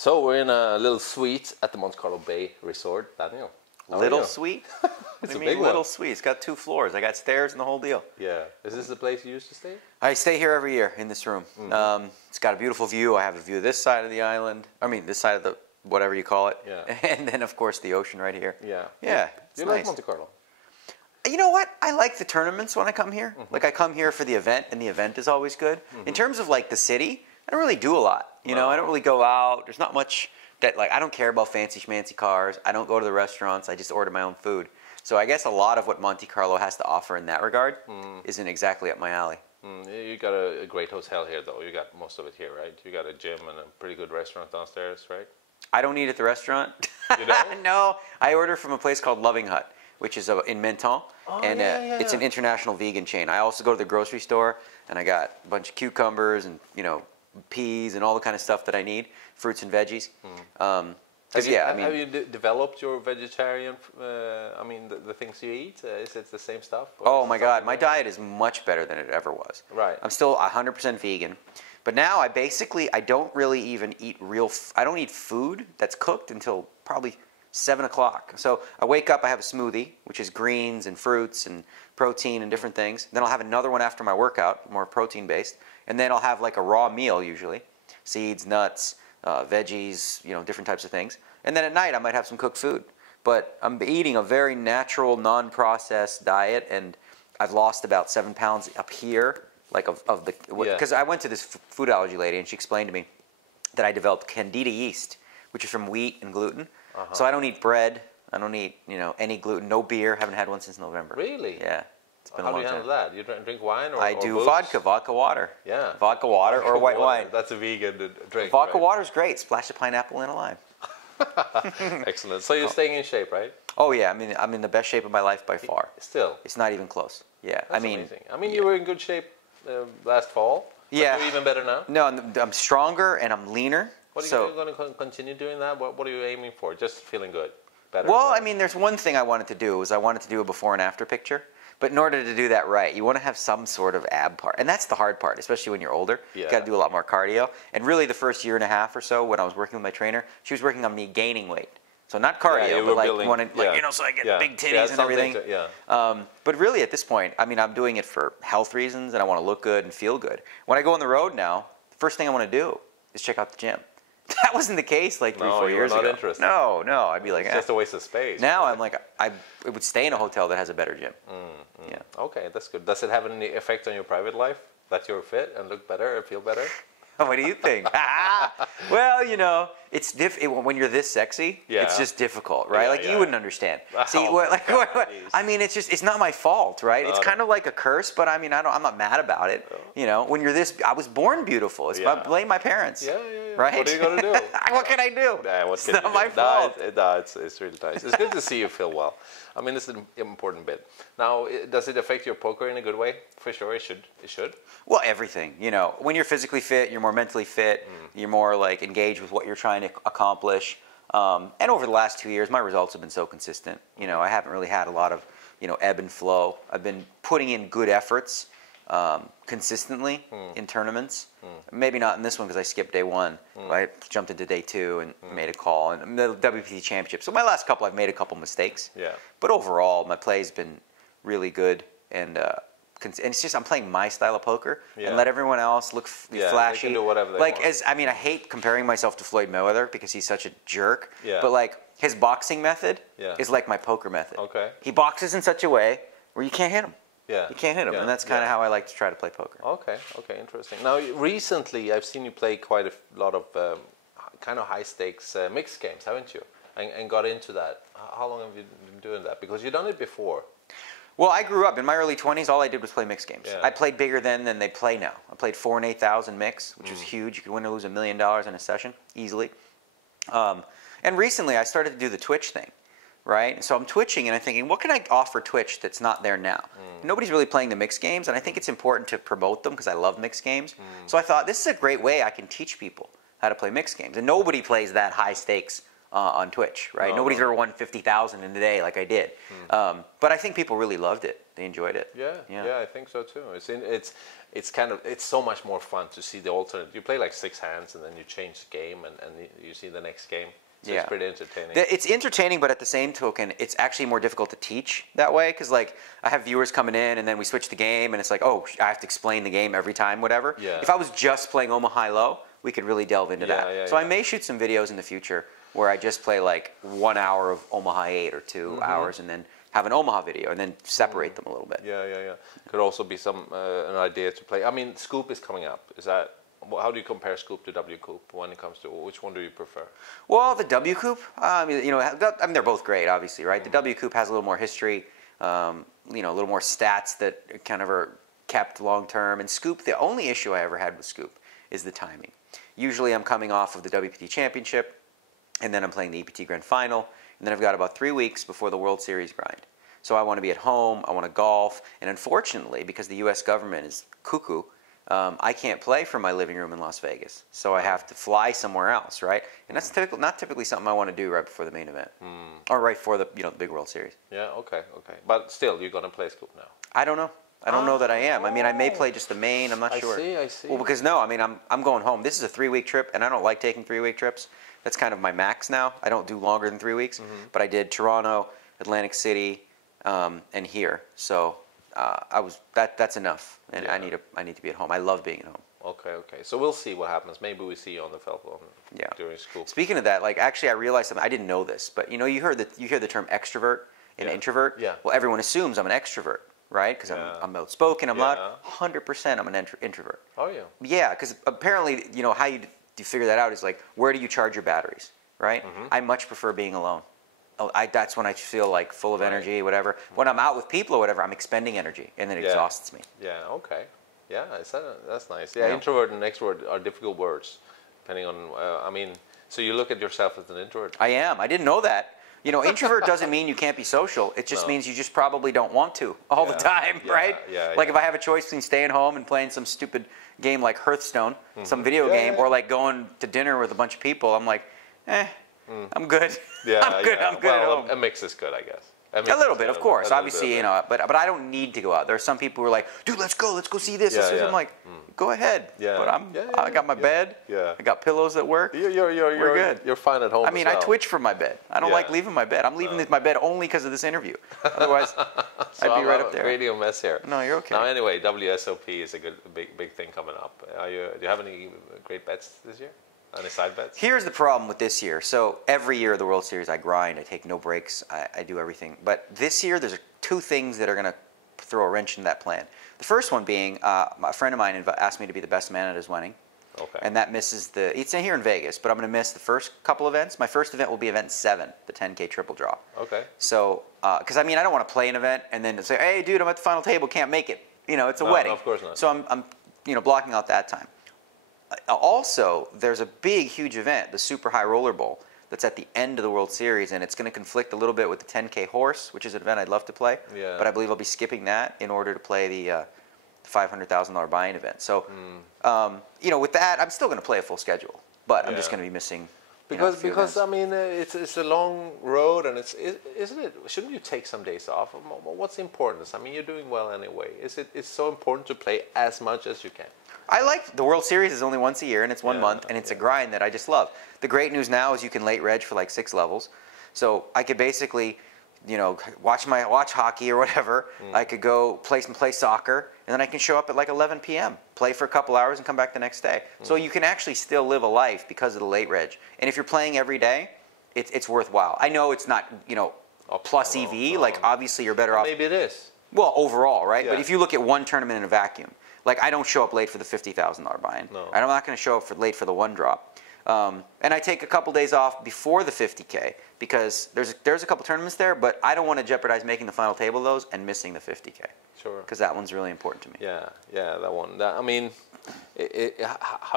So we're in a little suite at the Monte Carlo Bay Resort, Daniel. Little suite? It's I a mean, big little one. suite. It's got 2 floors. I got stairs and the whole deal. Yeah. Is this the place you used to stay? I stay here every year in this room. It's got a beautiful view. I have a view of this side of the island. I mean, this side of the whatever you call it. Yeah. And then, of course, the ocean right here. Yeah. Yeah. It's You nice. like Monte Carlo? You know what? I like the tournaments when I come here. Like I come here for the event, and the event is always good. In terms of like the city, I don't really do a lot. You know, I don't really go out. There's not much that like I don't care about fancy schmancy cars. I don't go to the restaurants. I just order my own food. So I guess a lot of what Monte Carlo has to offer in that regard isn't exactly up my alley. You got a great hotel here, though. You got most of it here, right? You got a gym and a pretty good restaurant downstairs, right? I don't eat at the restaurant. You don't? No, I order from a place called Loving Hut, which is in Menton, and it's an international vegan chain. I also go to the grocery store, and I got a bunch of cucumbers and peas and all the kind of stuff that I need, fruits and veggies. Have you developed your vegetarian? I mean, the things you eat. Is it the same stuff? Oh my God, my diet is much better than it ever was. Right. I'm still 100% vegan, but now I don't really even eat I don't eat food that's cooked until probably 7 o'clock. So I wake up, I have a smoothie, which is greens and fruits and protein and different things. Then I'll have another one after my workout, more protein based, and then I'll have like a raw meal usually, seeds, nuts, veggies, different types of things. And then at night I might have some cooked food. But I'm eating a very natural, non-processed diet, and I've lost about 7 pounds up here, like because I went to this food allergy lady, and she explained to me that I developed candida yeast, which is from wheat and gluten. So I don't eat bread. I don't eat any gluten, no beer. Haven't had one since November. Really? Yeah. It's been a How do long you time. handle that? You drink wine or I do booze? vodka water. Yeah. Vodka water or white wine. That's a vegan drink. Vodka right? water is great. Splash of pineapple and a lime. Excellent. So you're staying in shape, right? Oh yeah, I'm in the best shape of my life by far. Still. It's not even close. Yeah. That's amazing. I mean, you were in good shape last fall. Yeah. You're even better now. No, I'm stronger and I'm leaner. What are you going to continue doing that? What are you aiming for? Just feeling good, better. Well, I mean, there's one thing I wanted to do I wanted to do a before and after picture. But in order to do that right, you want to have some sort of ab part. And that's the hard part, especially when you're older. Yeah. You got to do a lot more cardio. And really the first year and a half or so when I was working with my trainer, she was working on me gaining weight. So not cardio, but like, so I get big titties and everything. But really at this point, I mean, I'm doing it for health reasons and I want to look good and feel good. When I go on the road now, the first thing I want to do is check out the gym. That wasn't the case like 3-4 years ago. Not interested. No, I'd be like, it's just a waste of space. Now I'm like, I would stay in a hotel that has a better gym. Yeah. Okay, that's good. Does it have any effect on your private life that you're fit and look better or feel better? What do you think? Well, it's when you're this sexy, it's just difficult, right? You wouldn't understand. See, I mean, it's not my fault, right? It's kind of like a curse, but I mean, I'm not mad about it. When you're this, I was born beautiful. I blame my parents. Yeah. Right? What are you gonna do? What can I do? It's not my fault. It's really nice. It's good to see you feel well. I mean, it's an important bit. Now, does it affect your poker in a good way? For sure, it should. It should. Well, everything. When you're physically fit, you're more mentally fit. You're more like engaged with what you're trying to accomplish. And over the last 2 years, my results have been so consistent. I haven't really had a lot of ebb and flow. I've been putting in good efforts consistently in tournaments. Maybe not in this one because I skipped day 1. I jumped into day 2 and made a call, and the WPT Championship. So my last couple, I've made a couple mistakes. Yeah. But overall, my play's been really good, and it's just I'm playing my style of poker and let everyone else look flashy. They can do whatever they want. I mean, I hate comparing myself to Floyd Mayweather because he's such a jerk. Yeah. But like his boxing method is like my poker method. Okay. He boxes in such a way where you can't hit him. Yeah. You can't hit him, and that's kind of how I like to try to play poker. Okay, interesting. Now, recently, I've seen you play quite a lot of kind of high-stakes mixed games, haven't you? And got into that. How long have you been doing that? Because you've done it before. Well, I grew up in my early 20s. All I did was play mixed games. Yeah. I played bigger then than they play now. I played 4,000 and 8,000 mix, which was huge. You could win or lose $1 million in a session easily. And recently, I started to do the Twitch thing. Right? So I'm twitching and I'm thinking, what can I offer Twitch that's not there now? Nobody's really playing the mixed games, and I think it's important to promote them because I love mixed games. So I thought, this is a great way I can teach people how to play mixed games. And nobody plays that high stakes on Twitch, right? No, Nobody's no. ever won 50,000 in a day like I did. But I think people really loved it. They enjoyed it. Yeah, I think so too. It's so much more fun to see the alternate. You play like 6 hands and then you change the game and you see the next game. So it's pretty entertaining. It's entertaining, but at the same token, it's actually more difficult to teach that way because, like, I have viewers coming in and then we switch the game and it's like, oh, I have to explain the game every time, whatever. Yeah. If I was just playing Omaha High-Low, we could really delve into that. Yeah, so I may shoot some videos in the future where I just play like 1 hour of Omaha 8 or 2 hours and then have an Omaha video and then separate them a little bit. Yeah. Could also be an idea to play. I mean, Scoop is coming up. Is that... How do you compare Scoop to W Coop when it comes to which one do you prefer? Well, the W Coop, they're both great, obviously, right? The W Coop has a little more history, a little more stats that kind of are kept long term. And Scoop, the only issue I ever had with Scoop is the timing. Usually, I'm coming off of the WPT Championship, and then I'm playing the EPT Grand Final, and then I've got about 3 weeks before the World Series grind. So I want to be at home, I want to golf, and unfortunately, because the U.S. government is cuckoo, I can't play from my living room in Las Vegas, so I have to fly somewhere else, right? And that's not typically something I want to do right before the main event, or right before the the big World Series. Yeah, okay. But still, you're gonna play Scoop now. I don't know. I don't know that I am. I mean, I may play just the main. I'm not sure. I see. Well, because I'm going home. This is a 3-week trip, and I don't like taking 3-week trips. That's kind of my max now. I don't do longer than 3 weeks. But I did Toronto, Atlantic City, and here. So. That's enough, and I need to be at home. I love being at home. Okay. So we'll see what happens. Maybe we see you on the felt during school. Speaking of that, like actually, I realized something. I didn't know this, but you hear the term extrovert and introvert. Yeah. Well, everyone assumes I'm an extrovert, right? Because I'm outspoken, I'm loud. 100%, I'm an introvert. Oh yeah. Yeah, because apparently, how you figure that out is like, where do you charge your batteries, right? I much prefer being alone. That's when I feel like full of energy, whatever. When I'm out with people or whatever, I'm expending energy, and it exhausts me. Yeah, okay. Yeah, that's nice. Yeah, introvert and extrovert are difficult words, depending on, so you look at yourself as an introvert? I am. I didn't know that. Introvert doesn't mean you can't be social. It just means you just probably don't want to all the time, right? Like if I have a choice between staying home and playing some stupid game like Hearthstone, some video game, or like going to dinner with a bunch of people, I'm like, I'm good. I'm good at home. A mix is good, I guess. A little bit, of course. Obviously, but I don't need to go out. There are some people who are like, dude, let's go see this. I'm like, go ahead. Yeah. But I got my bed. Yeah. I got pillows that work. We're good. You're fine at home. I mean, I twitch from my bed. I don't like leaving my bed. I'm leaving my bed only because of this interview. Otherwise, I'd be right up there. Radio mess here. No, you're okay. Now, anyway, WSOP is a big thing coming up. Do you have any great bets this year? Any side bets? Here's the problem with this year. So every year of the World Series, I grind. I take no breaks. I do everything. But this year, there's 2 things that are going to throw a wrench in that plan. The first one being, a friend of mine asked me to be the best man at his wedding. Okay. And that misses it's here in Vegas, but I'm going to miss the first couple events. My first event will be event 7, the 10K triple draw. Okay. So, because I don't want to play an event and then say, hey, dude, I'm at the final table, can't make it. It's a wedding. No, of course not. So I'm blocking out that time. Also, there's a big, huge event, the Super High Roller Bowl, that's at the end of the World Series, and it's going to conflict a little bit with the 10K Horse, which is an event I'd love to play. Yeah. But I believe I'll be skipping that in order to play the $500,000 buy-in event. So, with that, I'm still going to play a full schedule, but I'm just going to be missing. Because it's a long road, and isn't it? Shouldn't you take some days off? What's the importance? You're doing well anyway. It's so important to play as much as you can. I like the World Series is only once a year, and it's 1 month, and it's a grind that I just love. The great news now is you can late reg for like 6 levels, so I could basically, watch hockey or whatever. I could go play soccer, and then I can show up at like 11 p.m., play for a couple hours, and come back the next day. So you can actually still live a life because of the late reg. And if you're playing every day, it's worthwhile. I know it's not plus EV. Like obviously you're better off. Maybe it is. Well, overall, right? Yeah. But if you look at one tournament in a vacuum. Like, I don't show up late for the $50,000 buy-in. No. I'm not going to show up late for the 1 drop. And I take a couple days off before the 50K because there's a couple tournaments there, but I don't want to jeopardize making the final table of those and missing the 50K. Sure. Because that one's really important to me. Yeah, that one. How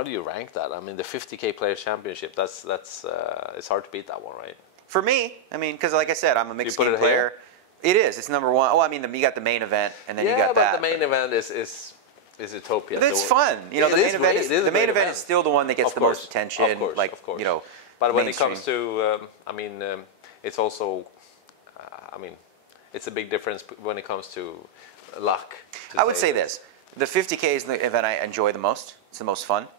do you rank that? The 50K Players Championship, that's it's hard to beat that one, right? For me, because like I said, I'm a mixed game player. It is. It's number 1. Oh, you got the main event, and then you got that. Yeah, but the main event is Utopia. It's fun. The main event is still the one that gets the most attention. Of course. But when mainstream. it comes to, it's also, it's a big difference when it comes to luck. I would say this. The 50K is the event I enjoy the most. It's the most fun.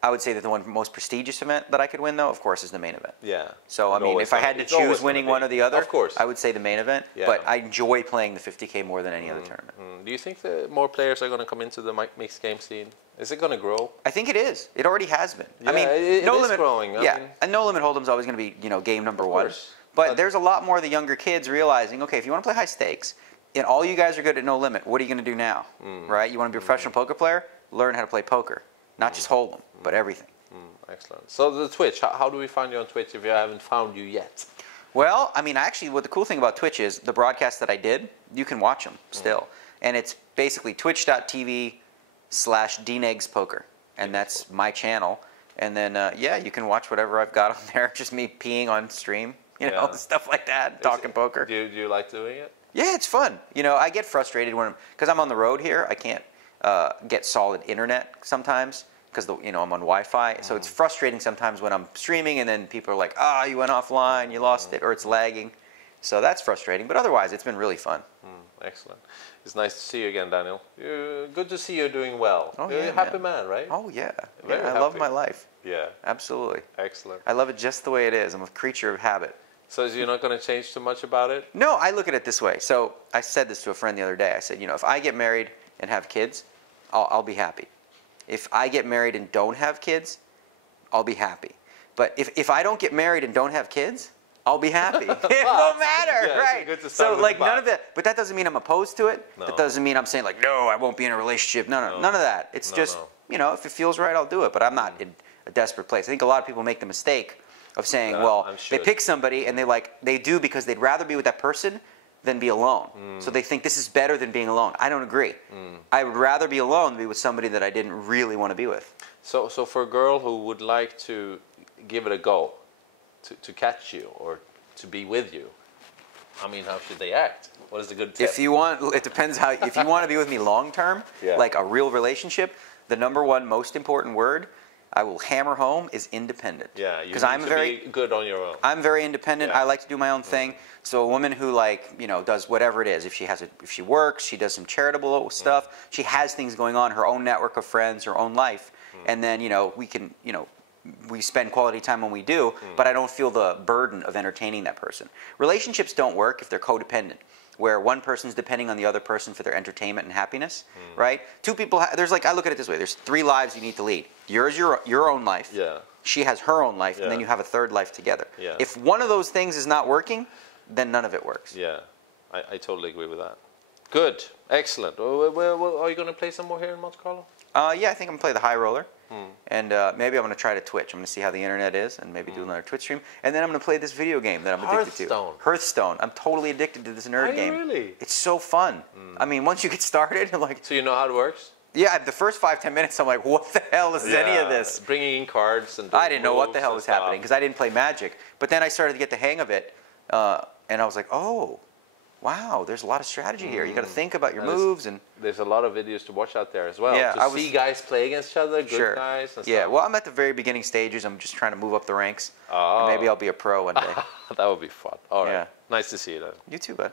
I would say that the most prestigious event that I could win, though, of course, is the main event. Yeah. So, I mean, if I had to choose winning one or the other, of course, I would say the main event. Yeah. But I enjoy playing the 50K more than any other tournament. Do you think that more players are going to come into the mixed game scene? Is it going to grow? I think it is. It already has been. Yeah, I mean, it no is limit. growing. And no limit hold'em's always going to be, game number one. Course. But there's a lot more of the younger kids realizing, okay, if you want to play high stakes, and all you guys are good at no limit, what are you going to do now? Right? You want to be a professional poker player? Learn how to play poker, not just hold'em, but everything. Excellent. So the Twitch, how do we find you on Twitch if you haven't found you yet? Well, I mean, actually, what the cool thing about Twitch is the broadcasts that I did, you can watch them still. And it's basically twitch.tv/dnegspoker. And that's my channel. And then, you can watch whatever I've got on there. Just me peeing on stream, stuff like that, talking poker. Do you like doing it? Yeah, it's fun. I get frustrated because I'm on the road here. I can't get solid internet sometimes. Because I'm on Wi-Fi, so it's frustrating sometimes when I'm streaming and then people are like, you went offline, you lost it, or it's lagging. So that's frustrating, but otherwise it's been really fun. Excellent. It's nice to see you again, Daniel. Good to see you doing well. You're a happy man, right? Oh yeah, I love my life. Yeah. Absolutely. Excellent. I love it just the way it is. I'm a creature of habit. So you're not going to change too much about it? No, I look at it this way. So I said this to a friend the other day. I said, if I get married and have kids, I'll be happy. If I get married and don't have kids, I'll be happy. But if I don't get married and don't have kids, I'll be happy. It won't matter, right? So none of that. But that doesn't mean I'm opposed to it. No. That doesn't mean I'm saying no, I won't be in a relationship. No, none of that. It's just if it feels right, I'll do it. But I'm not in a desperate place. I think a lot of people make the mistake of saying, they pick somebody and they do because they'd rather be with that person than be alone. So they think this is better than being alone. I don't agree. I would rather be alone than be with somebody that I didn't really want to be with. So for a girl who would like to give it a go, to catch you or to be with you, how should they act? What is a good tip? It depends how, if you want to be with me long term, like a real relationship, the number one most important word I will hammer home is independent. Yeah, you need to be good on your own. I'm very independent. I like to do my own thing. So a woman who does whatever it is, if she works, she does some charitable stuff, she has things going on, her own network of friends, her own life, and then we spend quality time when we do, but I don't feel the burden of entertaining that person. Relationships don't work if they're codependent, where one person's depending on the other person for their entertainment and happiness, right? Two people, I look at it this way, there's 3 lives you need to lead. Yours, your own life. Yeah. She has her own life, and then you have a 3rd life together. Yeah. If one of those things is not working, then none of it works. Yeah, I totally agree with that. Good, excellent. Well, are you going to play some more here in Monte Carlo? Yeah, I think I'm going to play the high roller. And maybe I'm going to try to Twitch. I'm going to see how the internet is and maybe do another Twitch stream. And then I'm going to play this video game that I'm addicted to. Hearthstone. I'm totally addicted to this nerd game. Really? It's so fun. I mean, once you get started, So you know how it works? Yeah, the first 5-10 minutes, I'm like, what the hell is any of this? Bringing in cards and I didn't know what the hell was happening because I didn't play Magic. But then I started to get the hang of it, and I was like, oh, wow, there's a lot of strategy here. You got to think about your moves. And there's a lot of videos to watch out there as well. Yeah, to see guys play against each other, good guys and stuff. Yeah, well, I'm at the very beginning stages. I'm just trying to move up the ranks. And maybe I'll be a pro one day. That would be fun. All right. Nice to see you then. You too, bud.